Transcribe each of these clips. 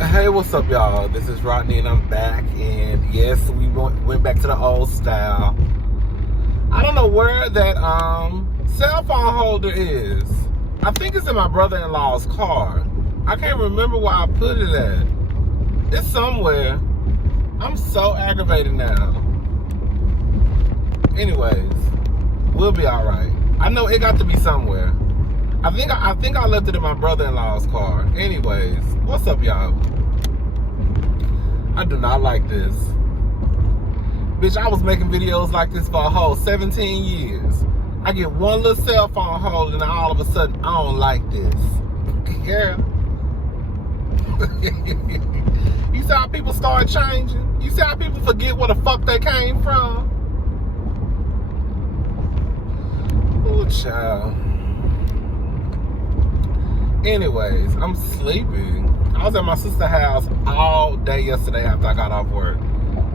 Hey, what's up, y'all? This is Rodney, and I'm back. And yes, we went back to the old style. I don't know where that cell phone holder is. I think it's in my brother-in-law's car. I can't remember where I put it at. It's somewhere. I'm so aggravated now. Anyways, we'll be all right. I know it got to be somewhere. I think I left it in my brother-in-law's car. Anyways, what's up, y'all? I do not like this. Bitch, I was making videos like this for a whole 17 years. I get one little cell phone hold and all of a sudden I don't like this. Girl. You see how people start changing? You see how people forget where the fuck they came from? Ooh, child. Anyways, I'm sleepy. I was at my sister's house all day yesterday after I got off work.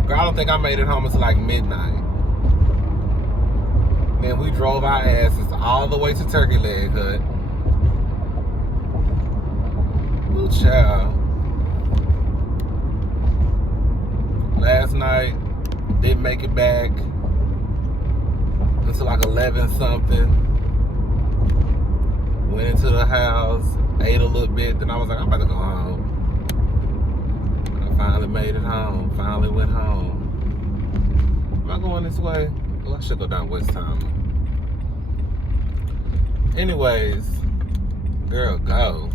Girl, I don't think I made it home until like midnight. Then we drove our asses all the way to Turkey Leg Hut. Ooh, child. Last night, didn't make it back until like 11 something. Went into the house, ate a little bit, then I was like, I'm about to go home. I finally made it home, finally went home. Am I going this way? Well, I should go down West Time. Anyways, girl, go.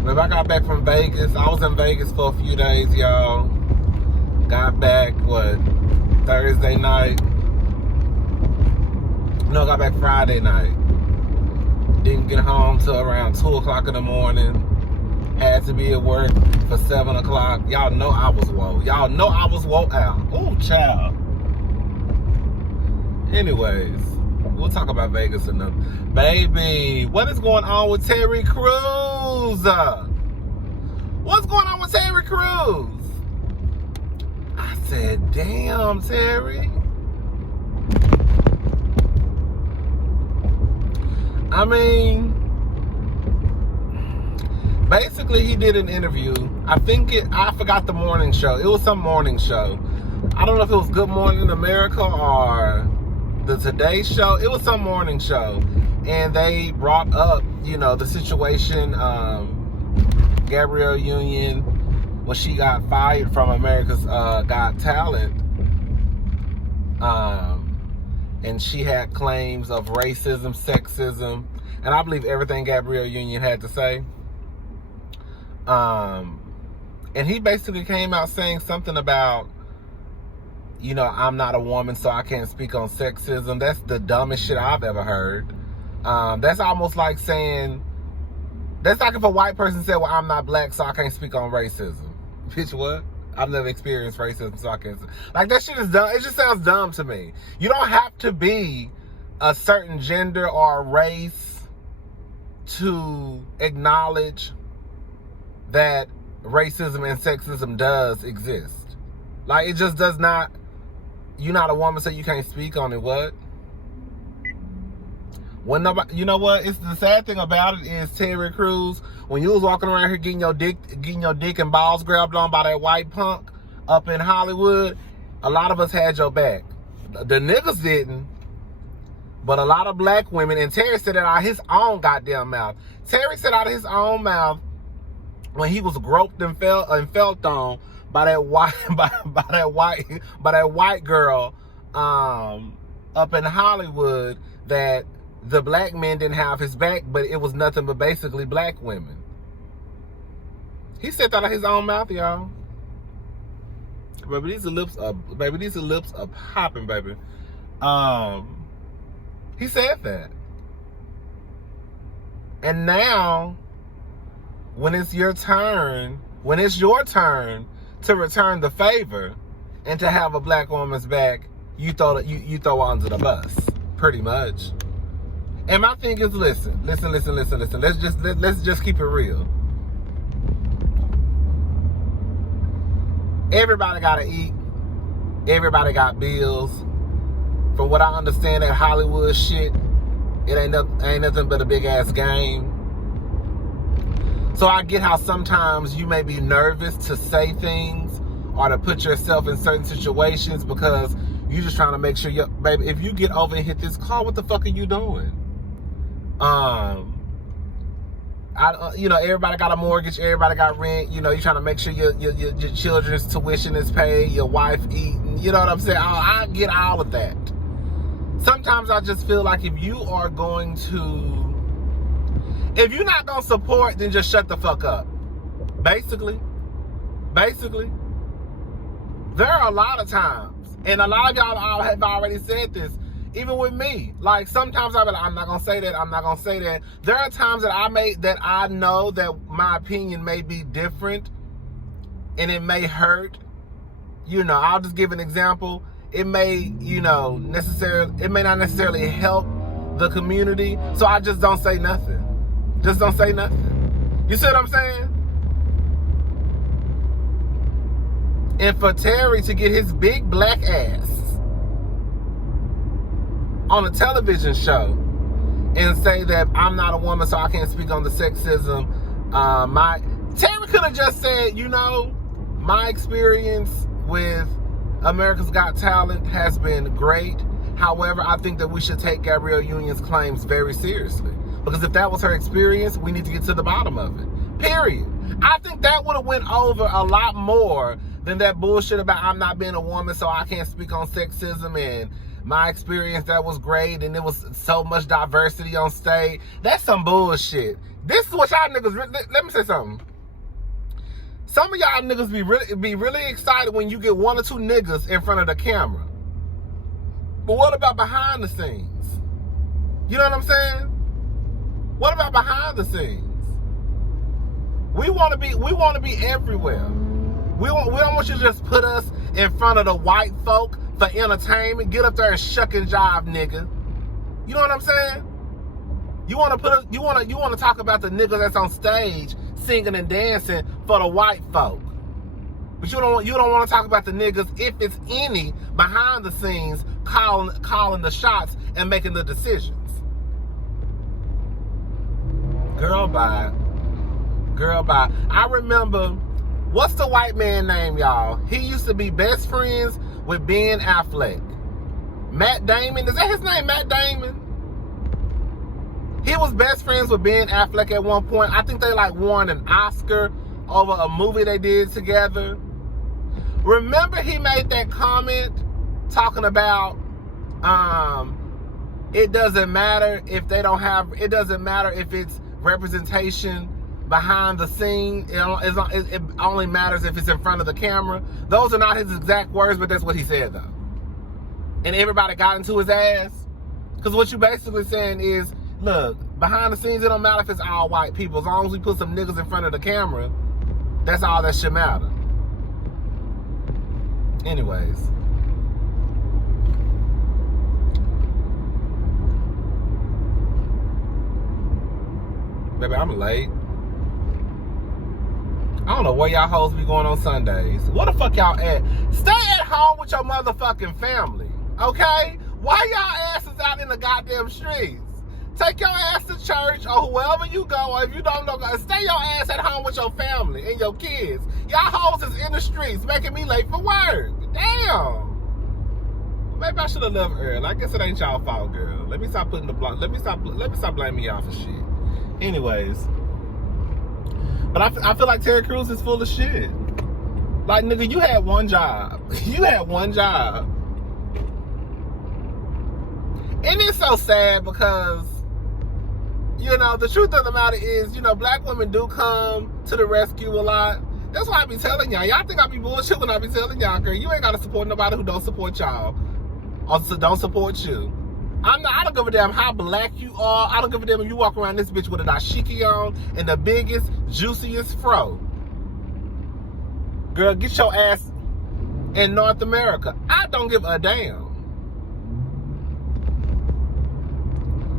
Remember, I got back from Vegas. I was in Vegas for a few days, y'all. Got back, Thursday night? No, I got back Friday night. Didn't get home till around 2 o'clock in the morning. Had to be at work for 7 o'clock. Y'all know I was woke. Y'all know I was woke out. Ooh, child. Anyways, we'll talk about Vegas enough. Baby, what is going on with Terry Crews? What's going on with Terry Crews? I said, damn, Terry. I mean, basically he did an interview. I forgot the morning show. It was some morning show. I don't know if it was Good Morning America or the Today Show. It was some morning show. And they brought up, the situation, Gabrielle Union, when she got fired from America's Got Talent, and she had claims of racism, sexism, and I believe everything Gabrielle Union had to say. And he basically came out saying something about, I'm not a woman, so I can't speak on sexism. That's the dumbest shit I've ever heard. That's almost like saying, that's like if a white person said, well, I'm not black, so I can't speak on racism. Bitch, what? I've never experienced racism, so I can't. Like, that shit is dumb. It just sounds dumb to me. You don't have to be a certain gender or race to acknowledge that racism and sexism does exist. Like, it just does not. You're not a woman, so you can't speak on it. What? When nobody, you know what? It's the sad thing about it is, Terry Crews, when you was walking around here getting your dick and balls grabbed on by that white punk up in Hollywood, a lot of us had your back. The niggas didn't, but a lot of black women, and Terry said it out of his own goddamn mouth. Terry said out of his own mouth when he was groped and felt on by that white girl up in Hollywood, that the black men didn't have his back, but it was nothing but basically black women. He said that out of his own mouth, y'all. Baby, these lips are popping, baby. He said that. And now, when it's your turn to return the favor and to have a black woman's back, you throw her under the bus, pretty much. And my thing is, listen. Let's just keep it real. Everybody gotta eat. Everybody got bills. From what I understand, that Hollywood shit It ain't nothing but a big ass game. So I get how sometimes you may be nervous to say things or to put yourself in certain situations because you're just trying to make sure, baby, if you get over and hit this car, what the fuck are you doing? Everybody got a mortgage, everybody got rent. You're trying to make sure your children's tuition is paid, your wife eating. You know what I'm saying? I get all of that. Sometimes I just feel like if you're not going to support, then just shut the fuck up. Basically. There are a lot of times, and a lot of y'all have already said this, even with me. Like, sometimes I'm not going to say that. There are times that I know that my opinion may be different, and it may hurt. I'll just give an example. It may, not necessarily help the community, so I just don't say nothing. Just don't say nothing. You see what I'm saying? And for Terry to get his big black ass on a television show and say that I'm not a woman, so I can't speak on the sexism. Terry could have just said, my experience with America's Got Talent has been great. However, I think that we should take Gabrielle Union's claims very seriously. Because if that was her experience, we need to get to the bottom of it. Period. I think that would have went over a lot more than that bullshit about I'm not being a woman, so I can't speak on sexism, and my experience, that was great, and there was so much diversity on stage. That's some bullshit. This is what y'all niggas, let me say something. Some of y'all niggas be really excited when you get one or two niggas in front of the camera. But what about behind the scenes? You know what I'm saying? What about behind the scenes? We want to be everywhere. We don't want you to just put us in front of the white folk for entertainment. Get up there and shuck and jive, nigga. You know what I'm saying? You want to talk about the niggas that's on stage singing and dancing for the white folk. But you don't want to talk about the niggas, if it's any, behind the scenes calling the shots and making the decisions. Girl, bye. I remember, what's the white man name, y'all? He used to be best friends with Ben Affleck. Matt Damon, is that his name, Matt Damon? He was best friends with Ben Affleck at one point. I think they won an Oscar over a movie they did together. Remember he made that comment talking about it doesn't matter if it's representation behind the scene. It only matters if it's in front of the camera. Those are not his exact words, but that's what he said though. And everybody got into his ass. Because what you basically saying is, look, behind the scenes, it don't matter if it's all white people. As long as we put some niggas in front of the camera, that's all that should matter. Anyways. Baby, I'm late. I don't know where y'all hoes be going on Sundays. What the fuck y'all at? Stay at home with your motherfucking family, okay? Why y'all asses out in the goddamn streets? Take your ass to church or wherever you go, or if you don't know, stay your ass at home with your family and your kids. Y'all hoes is in the streets making me late for work. Damn. Maybe I should have left early. I guess it ain't y'all fault, girl. Let me stop putting the blame. Let me stop blaming y'all for shit. Anyways, but I feel like Terry Crews is full of shit. Like, nigga, you had one job. You had one job. And it's so sad because, the truth of the matter is, black women do come to the rescue a lot. That's why I be telling y'all. Y'all think I be bullshit when I be telling y'all, girl, you ain't got to support nobody who don't support y'all. Or don't support you. I don't give a damn how black you are. I don't give a damn if you walk around this bitch with a dashiki on and the biggest, juiciest fro. Girl, get your ass in North America. I don't give a damn.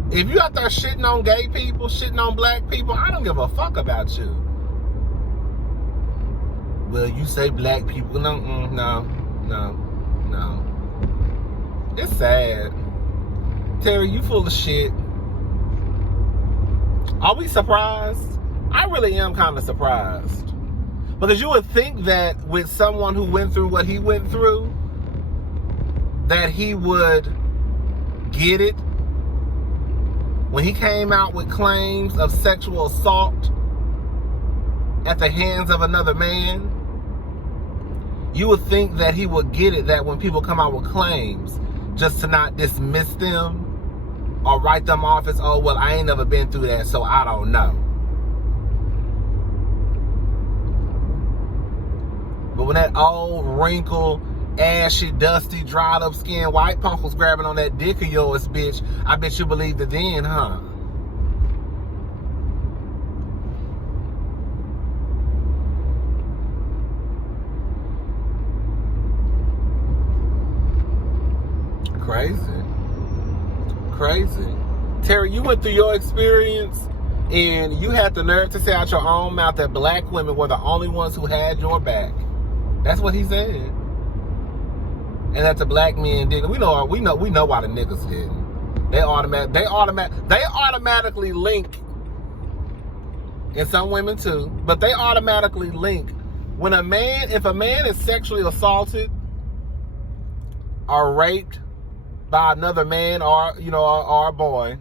If you out there shitting on gay people, shitting on black people, I don't give a fuck about you. Well, you say black people. No. It's sad. Terry, you full of shit. Are we surprised? I really am kind of surprised. Because you would think that with someone who went through what he went through, that he would get it. When he came out with claims of sexual assault at the hands of another man, you would think that he would get it, that when people come out with claims, just to not dismiss them or write them off as, oh, well, I ain't never been through that, so I don't know. But when that old, wrinkled, ashy, dusty, dried up skin white punk was grabbing on that dick of yours, bitch, I bet you believed it then, huh? Crazy. Terry, you went through your experience and you had the nerve to say out your own mouth that black women were the only ones who had your back. That's what he said. And that the black men didn't. We know why the niggas didn't. They automatically link, and some women too, but they automatically link when if a man is sexually assaulted or raped by another man or a boy,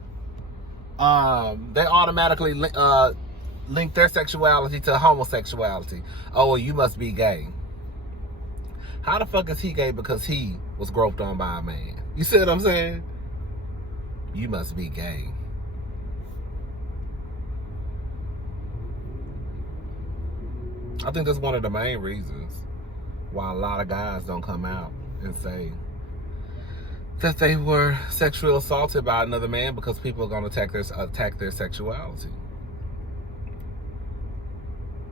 they automatically link their sexuality to homosexuality. Oh, well, you must be gay. How the fuck is he gay because he was groped on by a man? You see what I'm saying? You must be gay. I think that's one of the main reasons why a lot of guys don't come out and say that they were sexually assaulted by another man, because people are going to attack their sexuality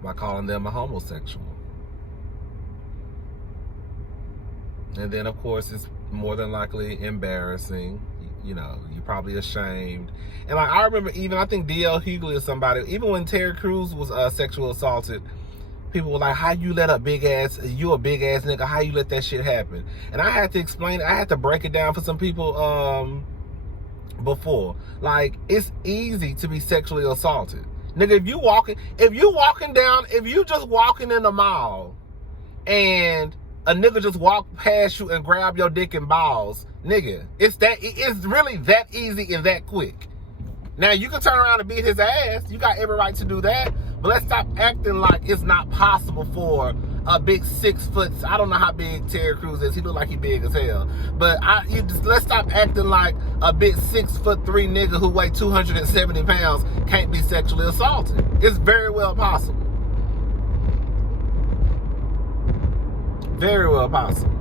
by calling them a homosexual. And then, of course, it's more than likely embarrassing. You're probably ashamed. And like, I remember I think D.L. Hughley or somebody, even when Terry Crews was sexually assaulted, people were like, how you let you a big ass nigga, how you let that shit happen? And I had to explain, I had to break it down for some people before. Like, it's easy to be sexually assaulted. Nigga, if you just walking in the mall and a nigga just walk past you and grab your dick and balls, nigga, it's really that easy and that quick. Now, you can turn around and beat his ass. You got every right to do that. But let's stop acting like it's not possible for a big 6 foot. I don't know how big Terry Crews is. He look like he big as hell. But let's stop acting like a big 6'3" nigga who weigh 270 pounds can't be sexually assaulted. It's very well possible. Very well possible.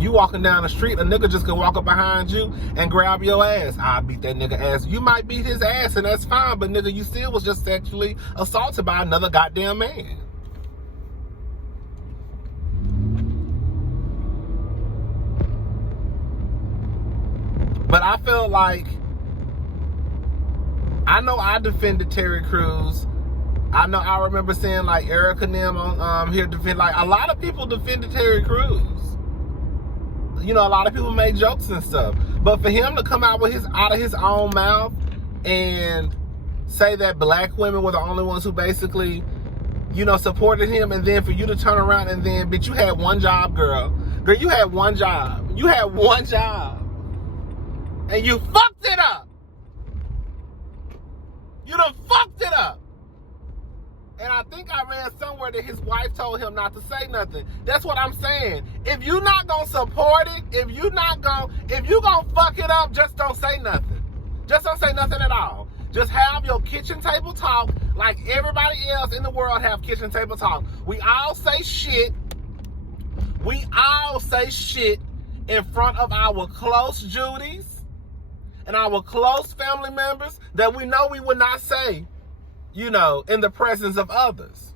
You walking down the street, a nigga just can walk up behind you and grab your ass. I'll beat that nigga ass. You might beat his ass and that's fine, but nigga, you still was just sexually assaulted by another goddamn man. But I felt like, I know I defended Terry Crews. I remember saying like Erica and them on here defend, like a lot of people defended Terry Crews. A lot of people made jokes and stuff. But for him to come out of his own mouth and say that black women were the only ones who basically, supported him, and then for you to turn around and then, bitch, you had one job, girl. Girl, you had one job. You had one job. And you fucked it up. You done fucked it up. And I think I read somewhere that his wife told him not to say nothing. That's what I'm saying. If you're not going to support it, if you going to fuck it up, just don't say nothing. Just don't say nothing at all. Just have your kitchen table talk like everybody else in the world have kitchen table talk. We all say shit. We all say shit in front of our close Judies and our close family members that we know we would not say, in the presence of others.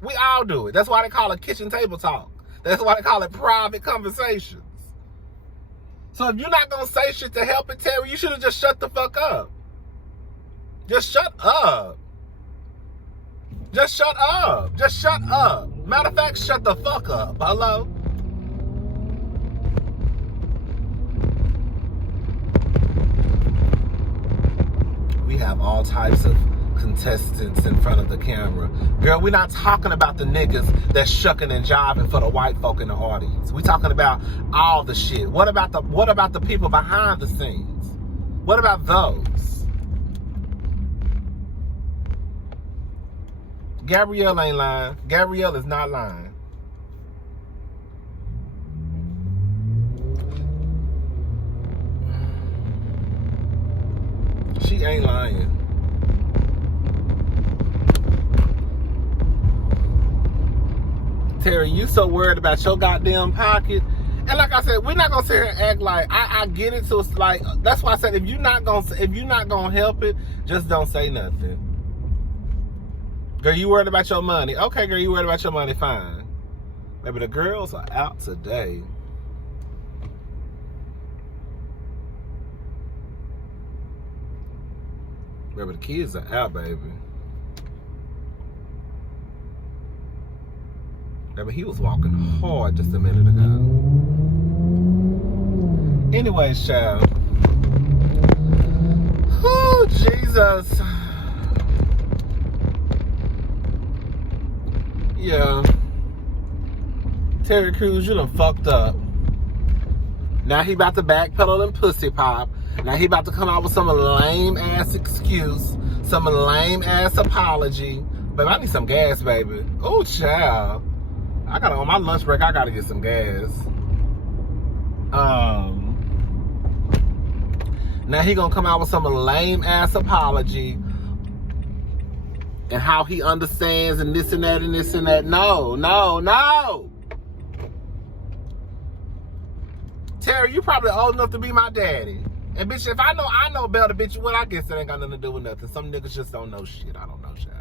We all do it. That's why they call it kitchen table talk. That's why they call it private conversations. So if you're not going to say shit to help it, Terry, you should have just shut the fuck up. Just shut up. Just shut up. Just shut up. Matter of fact, shut the fuck up. Hello? have all types of contestants in front of the camera. Girl, we're not talking about the niggas that's shucking and jiving for the white folk in the audience. We're talking about all the shit. What about the people behind the scenes? What about those? Gabrielle ain't lying. Gabrielle is not lying. She ain't lying. Terry, you so worried about your goddamn pocket. And like I said, we're not gonna sit here and act like I get it. So it's like, that's why I said if you're not gonna help it, just don't say nothing. Girl, you worried about your money? Okay, girl, you worried about your money? Fine. Maybe the girls are out today. Maybe the kids are out, baby. Maybe he was walking hard just a minute ago. Anyways, child. Oh, Jesus. Yeah. Terry Crews, you done fucked up. Now he about to backpedal and pussy pop. Now he about to come out with some lame ass excuse, some lame ass apology. But I need some gas, baby. Oh, child. On my lunch break, I gotta get some gas. Now he gonna come out with some lame ass apology and how he understands and this and that and this and that. No. Terry, you probably old enough to be my daddy. And bitch, if I know better, bitch, what I guess it ain't got nothing to do with nothing. Some niggas just don't know shit. I don't know, child.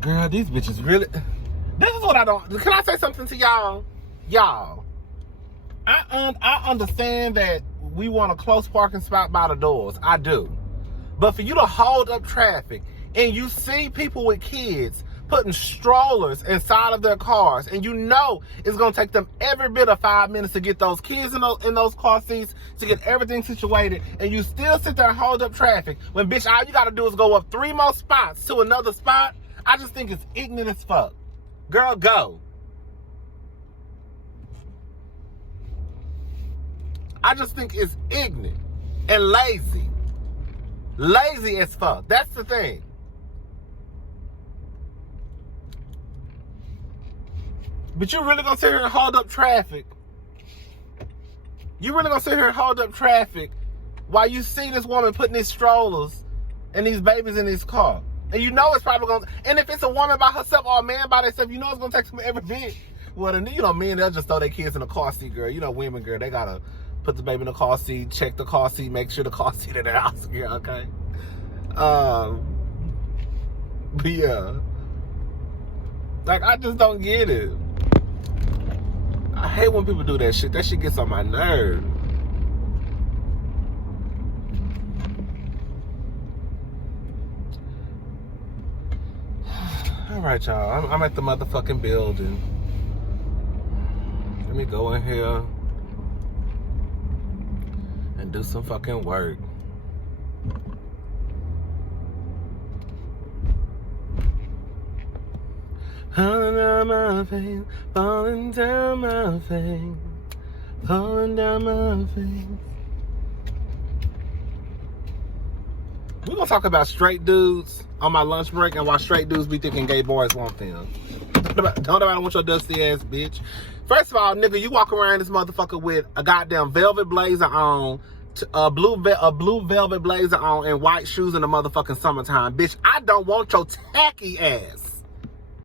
Girl, these bitches really... This is what I don't... Can I say something to y'all? Y'all, I understand that we want a close parking spot by the doors. I do. But for you to hold up traffic and you see people with kids putting strollers inside of their cars, and you know it's going to take them every bit of 5 minutes to get those kids in those car seats, to get everything situated, and you still sit there and hold up traffic when, bitch, all you got to do is go up 3 more spots to another spot. I just think it's ignorant as fuck. Girl, go. I just think it's ignorant and lazy. Lazy as fuck. That's the thing. But you really gonna sit here and hold up traffic? You really gonna sit here and hold up traffic while you see this woman putting these strollers and these babies in this car? And you know it's probably gonna... And if it's a woman by herself or a man by themselves, you know it's gonna take some every bit. Well, then, you know, men, they'll just throw their kids in the car seat, girl. You know, women, girl, they gotta put the baby in the car seat, check the car seat, make sure the car seat in the house, girl, okay? But yeah. Like, I just don't get it. I hate when people do that shit. That shit gets on my nerves. All right, y'all. I'm at the motherfucking building. Let me go in here and do some fucking work. Falling down my face, falling down my face, falling down my face. We're gonna talk about straight dudes on my lunch break and why straight dudes be thinking gay boys want them. Don't nobody want your dusty ass, bitch. First of all, nigga, you walk around this motherfucker with a goddamn velvet blazer on, a blue velvet blazer on, and white shoes in the motherfucking summertime. Bitch, I don't want your tacky ass.